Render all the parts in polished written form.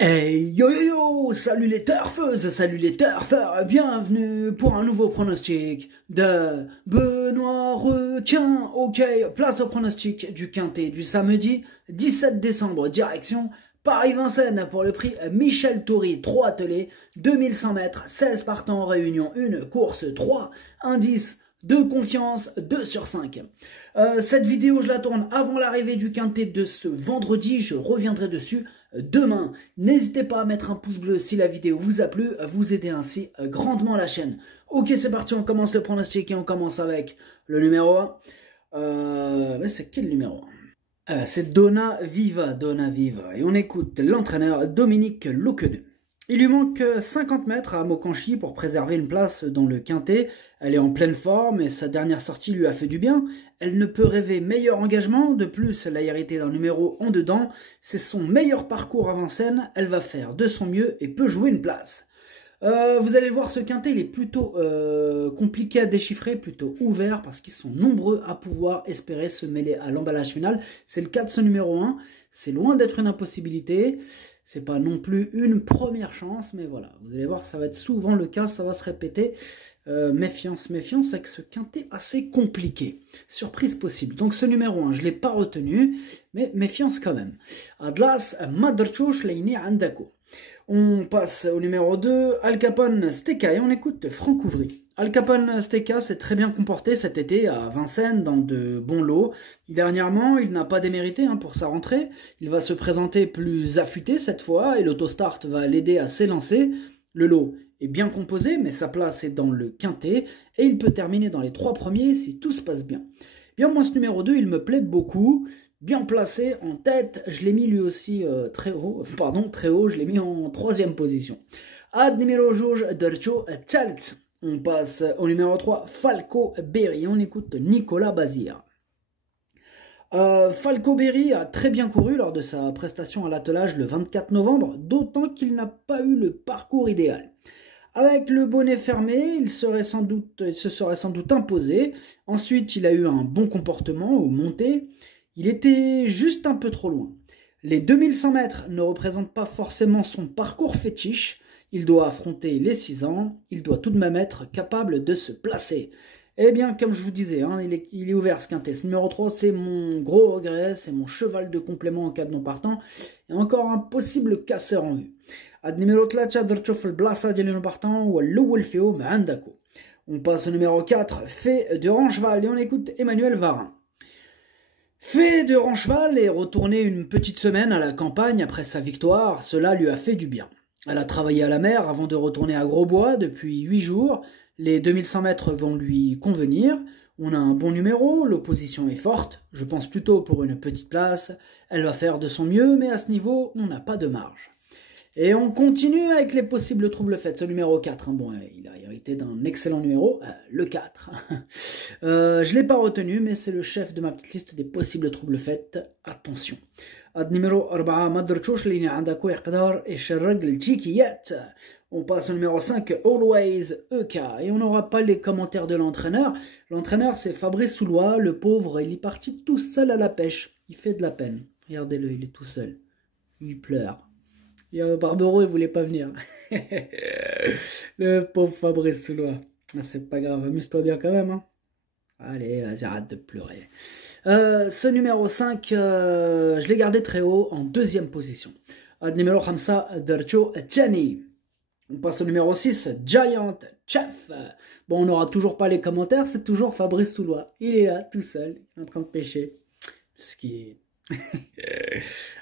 Hey yo yo yo, salut les turfeuses, salut les turfeurs, bienvenue pour un nouveau pronostic de Benoît Requin. Ok, place au pronostic du quintet du samedi 17 décembre, direction Paris-Vincennes pour le prix Michel Toury, 3 attelés, 2100 mètres, 16 partants en réunion, une course, 3 indices de confiance, 2 sur 5. Cette vidéo, je la tourne avant l'arrivée du quintet de ce vendredi, je reviendrai dessus demain. N'hésitez pas à mettre un pouce bleu si la vidéo vous a plu, vous aidez ainsi grandement la chaîne. Ok, c'est parti, on commence le pronostic et on commence avec le numéro 1. Mais c'est quel numéro 1? C'est Donna Viva. Et on écoute l'entraîneur Dominique Loqueneux. Il lui manque 50 mètres à Mokanchy pour préserver une place dans le quintet. Elle est en pleine forme et sa dernière sortie lui a fait du bien. Elle ne peut rêver meilleur engagement. De plus, elle a hérité d'un numéro en dedans. C'est son meilleur parcours à Vincennes. Elle va faire de son mieux et peut jouer une place. Vous allez le voir, ce quintet il est plutôt compliqué à déchiffrer, plutôt ouvert parce qu'ils sont nombreux à pouvoir espérer se mêler à l'emballage final. C'est le cas de ce numéro 1. C'est loin d'être une impossibilité. C'est pas non plus une première chance, mais voilà, vous allez voir, ça va être souvent le cas, ça va se répéter. Méfiance avec ce quintet assez compliqué. Surprise possible. Donc ce numéro 1, je ne l'ai pas retenu, mais méfiance quand même. Adlas Madrchouch Leini Andako. On passe au numéro 2, Al Capone Steka, et on écoute Franck Ouvry. Al Capone Steka s'est très bien comporté cet été à Vincennes dans de bons lots. Dernièrement, il n'a pas démérité pour sa rentrée. Il va se présenter plus affûté cette fois et l'autostart va l'aider à s'élancer. Le lot est bien composé, mais sa place est dans le quintet et il peut terminer dans les 3 premiers si tout se passe bien. Bien, moi, ce numéro 2, il me plaît beaucoup. Bien placé en tête, je l'ai mis lui aussi très haut, je l'ai mis en 3e position. Ad numéro Georges Dercho Tchaltz. On passe au numéro 3, Falco Berry. On écoute Nicolas Bazir. Falco Berry a très bien couru lors de sa prestation à l'attelage le 24 novembre, d'autant qu'il n'a pas eu le parcours idéal. Avec le bonnet fermé, il se serait sans doute imposé. Ensuite, il a eu un bon comportement aux montées. Il était juste un peu trop loin. Les 2100 mètres ne représentent pas forcément son parcours fétiche. Il doit affronter les 6 ans. Il doit tout de même être capable de se placer. Eh bien, comme je vous disais, il est ouvert ce quintet. Ce numéro 3, c'est mon gros regret. C'est mon cheval de complément en cas de non partant. Et encore un possible casseur en vue. Ad numéro 3, Drchof el Blassa de non partant ou l'Ouel Féo Mandako. On passe au numéro 4, Fait de Rancheval. Et on écoute Emmanuel Varin. Fait de Rancheval est retourné une petite semaine à la campagne après sa victoire, cela lui a fait du bien. Elle a travaillé à la mer avant de retourner à Grosbois depuis 8 jours, les 2100 mètres vont lui convenir, on a un bon numéro, l'opposition est forte, je pense plutôt pour une petite place, elle va faire de son mieux, mais à ce niveau, on n'a pas de marge. Et on continue avec les possibles troubles faits. Ce numéro 4, bon, il a hérité d'un excellent numéro, le 4. Je ne l'ai pas retenu, mais c'est le chef de ma petite liste des possibles troubles faits. Attention. Ad numéro 4, Madrchouch, Lini Andako, Eqdar et Sherrag Tchikiyat. On passe au numéro 5, Always EK. Et on n'aura pas les commentaires de l'entraîneur. L'entraîneur, c'est Fabrice Soulois, le pauvre. Il est parti tout seul à la pêche. Il fait de la peine. Regardez-le, il est tout seul. Il pleure. Barbero, il voulait pas venir. Le pauvre Fabrice Soulois. C'est pas grave, amuse-toi bien quand même. Allez, vas-y, arrête de pleurer. Ce numéro 5, je l'ai gardé très haut en 2e position. Numéro 5, Dercho Tchani. On passe au numéro 6, Giant Chef. Bon, on n'aura toujours pas les commentaires, c'est toujours Fabrice Soulois. Il est là, tout seul, en train de pêcher. Ce qui est...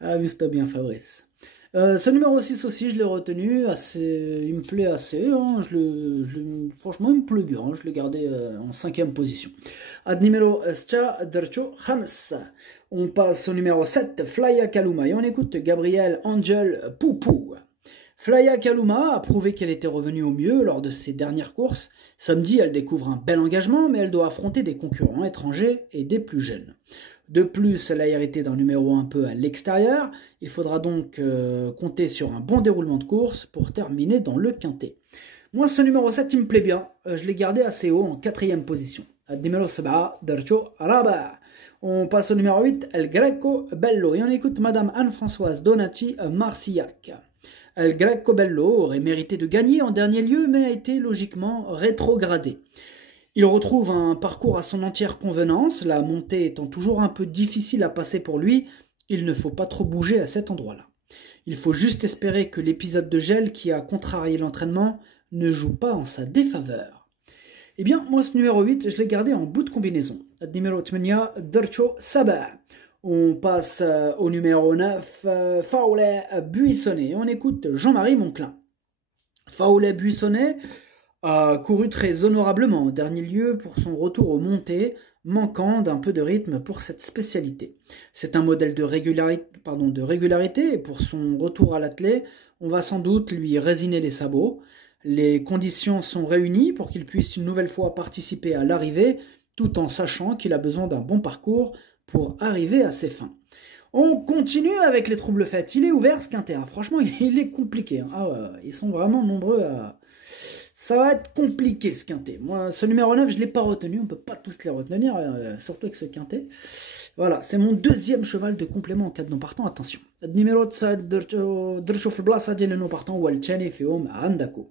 Amuse-toi bien, Fabrice. Ce numéro 6 aussi, je l'ai retenu, il me plaît assez, franchement il me plaît bien, je l'ai gardé en 5e position. Ad numéro 7, Dercho Khams. On passe au numéro 7, Flya Kaluma, et on écoute Gabriel Angel Poupou. Flya Kaluma a prouvé qu'elle était revenue au mieux lors de ses dernières courses. Samedi, elle découvre un bel engagement, mais elle doit affronter des concurrents étrangers et des plus jeunes. De plus, elle a hérité d'un numéro un peu à l'extérieur. Il faudra donc compter sur un bon déroulement de course pour terminer dans le quintet. Moi, ce numéro 7, il me plaît bien. Je l'ai gardé assez haut en 4e position. Numéro 7, Dercho Araba. On passe au numéro 8, El Greco Bello. Et on écoute Madame Anne-Françoise Donati Marcillac. El Greco Bello aurait mérité de gagner en dernier lieu, mais a été logiquement rétrogradé. Il retrouve un parcours à son entière convenance, la montée étant toujours un peu difficile à passer pour lui, il ne faut pas trop bouger à cet endroit-là. Il faut juste espérer que l'épisode de gel qui a contrarié l'entraînement ne joue pas en sa défaveur. Eh bien, moi ce numéro 8, je l'ai gardé en bout de combinaison. Numéro 8, Dercho Sabah. On passe au numéro 9, Faulet Buissonnet. On écoute Jean-Marie Monclin. Faulet Buissonnet a couru très honorablement en dernier lieu pour son retour aux montées, manquant d'un peu de rythme pour cette spécialité. C'est un modèle de régularité et pour son retour à l'athlète, on va sans doute lui résiner les sabots. Les conditions sont réunies pour qu'il puisse une nouvelle fois participer à l'arrivée, tout en sachant qu'il a besoin d'un bon parcours pour arriver à ses fins. On continue avec les troubles faits. Il est ouvert ce quintet. Franchement, il est compliqué. Ils sont vraiment nombreux à... Ça va être compliqué ce quintet. Moi, ce numéro 9, je ne l'ai pas retenu. On ne peut pas tous les retenir, surtout avec ce quintet. Voilà, c'est mon deuxième cheval de complément en cas de non partant. Attention. Numéro 7, Drchof Blasa dit le non partant, Walchene Feom Andako.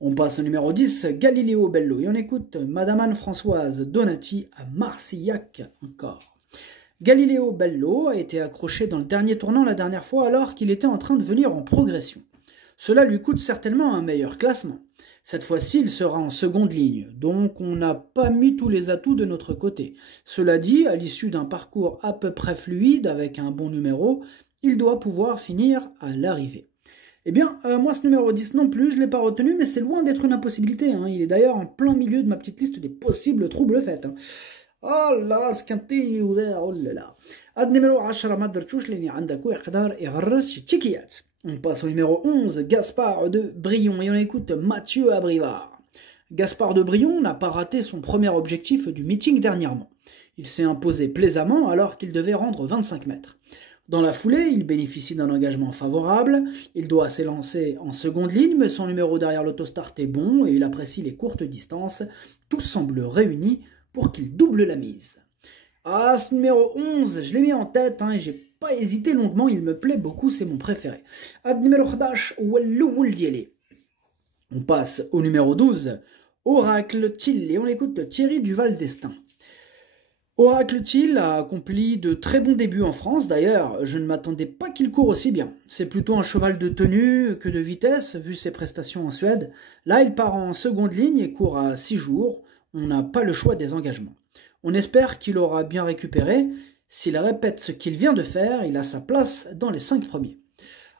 On passe au numéro 10, Galileo Bello. Et on écoute Madame Anne-Françoise Donati à Marcillac encore. Galileo Bello a été accroché dans le dernier tournant la dernière fois alors qu'il était en train de venir en progression. Cela lui coûte certainement un meilleur classement. Cette fois-ci, il sera en seconde ligne, donc on n'a pas mis tous les atouts de notre côté. Cela dit, à l'issue d'un parcours à peu près fluide avec un bon numéro, il doit pouvoir finir à l'arrivée. Eh bien, moi ce numéro 10 non plus, je ne l'ai pas retenu, mais c'est loin d'être une impossibilité. Il est d'ailleurs en plein milieu de ma petite liste des possibles troubles faits. Oh là, ce quintet ouvert, oh là là. Ad numéro 10, Madrchouch, l'ennemi عندكو يقدر يغرس تشيكيات. On passe au numéro 11, Gaspard de Brion, et on écoute Mathieu Abrivard. Gaspard de Brion n'a pas raté son premier objectif du meeting dernièrement. Il s'est imposé plaisamment alors qu'il devait rendre 25 mètres. Dans la foulée, il bénéficie d'un engagement favorable, il doit s'élancer en seconde ligne, mais son numéro derrière l'autostart est bon et il apprécie les courtes distances. Tout semble réuni pour qu'il double la mise. Ah, ce numéro 11, je l'ai mis en tête, et j'ai pas hésité longuement, il me plaît beaucoup, c'est mon préféré. Ad numéro 11, Walloul Diele. On passe au numéro 12, Oracle Till, et on écoute Thierry Duval d'Estaing. Oracle Till a accompli de très bons débuts en France, d'ailleurs, je ne m'attendais pas qu'il court aussi bien. C'est plutôt un cheval de tenue que de vitesse, vu ses prestations en Suède. Là, il part en seconde ligne et court à 6 jours. On n'a pas le choix des engagements. On espère qu'il aura bien récupéré. S'il répète ce qu'il vient de faire, il a sa place dans les 5 premiers.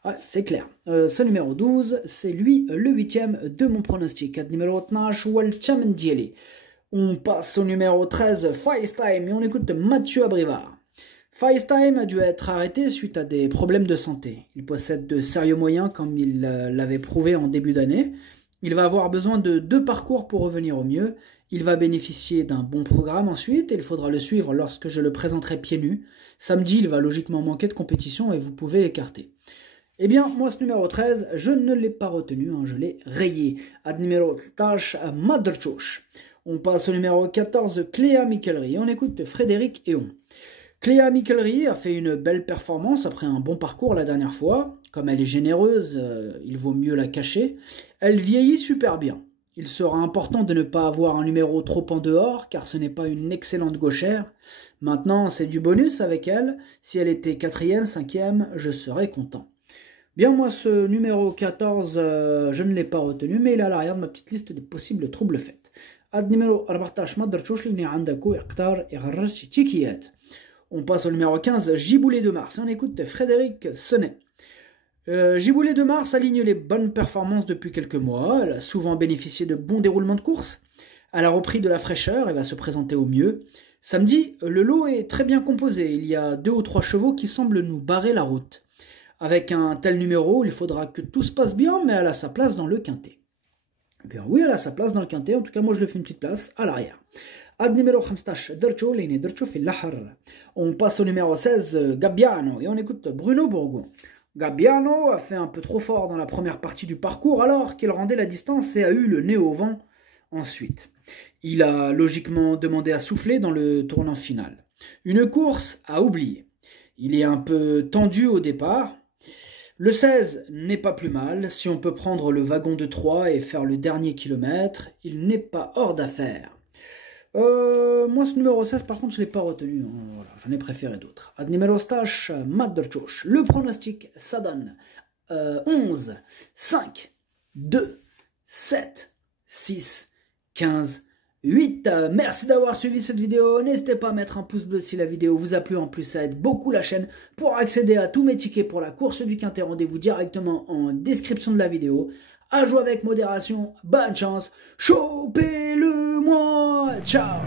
Ouais, c'est clair. Ce numéro 12, c'est lui le 8e de mon pronostic. Numéro 12, Walcham Diele. On passe au numéro 13, FaceTime, et on écoute Mathieu Abrivard. FaceTime a dû être arrêté suite à des problèmes de santé. Il possède de sérieux moyens comme il l'avait prouvé en début d'année. Il va avoir besoin de 2 parcours pour revenir au mieux. Il va bénéficier d'un bon programme ensuite et il faudra le suivre lorsque je le présenterai pieds nus. Samedi, il va logiquement manquer de compétition et vous pouvez l'écarter. Eh bien, moi, ce numéro 13, je ne l'ai pas retenu, je l'ai rayé. Ad numéro 13, Madrchouch. On passe au numéro 14, Cléa Michelry. On écoute Frédéric Héon. Cléa Michelry a fait une belle performance après un bon parcours la dernière fois. Comme elle est généreuse, il vaut mieux la cacher. Elle vieillit super bien. Il sera important de ne pas avoir un numéro trop en dehors, car ce n'est pas une excellente gauchère. Maintenant, c'est du bonus avec elle. Si elle était 4e, 5e, je serais content. Bien, moi, ce numéro 14, je ne l'ai pas retenu, mais il est à l'arrière de ma petite liste des possibles troubles faits. Ad numéro 14, Madrchouch, l'ennemi عندكو يقدر يغرس تشيكيات. On passe au numéro 15, Giboulet de Mars. On écoute Frédéric Sonnet. Giboulet de Mars aligne les bonnes performances depuis quelques mois. Elle a souvent bénéficié de bons déroulements de course. Elle a repris de la fraîcheur et va se présenter au mieux. Samedi, le lot est très bien composé. Il y a 2 ou 3 chevaux qui semblent nous barrer la route. Avec un tel numéro, il faudra que tout se passe bien, mais elle a sa place dans le quintet. Eh bien oui, elle a sa place dans le quintet. En tout cas, moi, je lui fais une petite place à l'arrière. Ad numéro 15, Dercho, l'ennemi Dercho fait l'ahar. On passe au numéro 16, Gabbiano, et on écoute Bruno Bourgon. Gabbiano a fait un peu trop fort dans la première partie du parcours alors qu'il rendait la distance et a eu le nez au vent ensuite. Il a logiquement demandé à souffler dans le tournant final. Une course à oublier. Il est un peu tendu au départ, Le 16 n'est pas plus mal, si on peut prendre le wagon de 3 et faire le dernier kilomètre, il n'est pas hors d'affaire. Moi ce numéro 16 par contre je ne l'ai pas retenu, hein. Voilà, j'en ai préféré d'autres. Ad numéro stash, Madderchoch. Le pronostic, ça donne 11, 5, 2, 7, 6, 15, 8. Merci d'avoir suivi cette vidéo. N'hésitez pas à mettre un pouce bleu si la vidéo vous a plu. En plus, ça aide beaucoup la chaîne. Pour accéder à tous mes tickets pour la course du Quintet, rendez-vous directement en description de la vidéo. À jouer avec modération. Bonne chance. Chopez-le-moi. Ciao.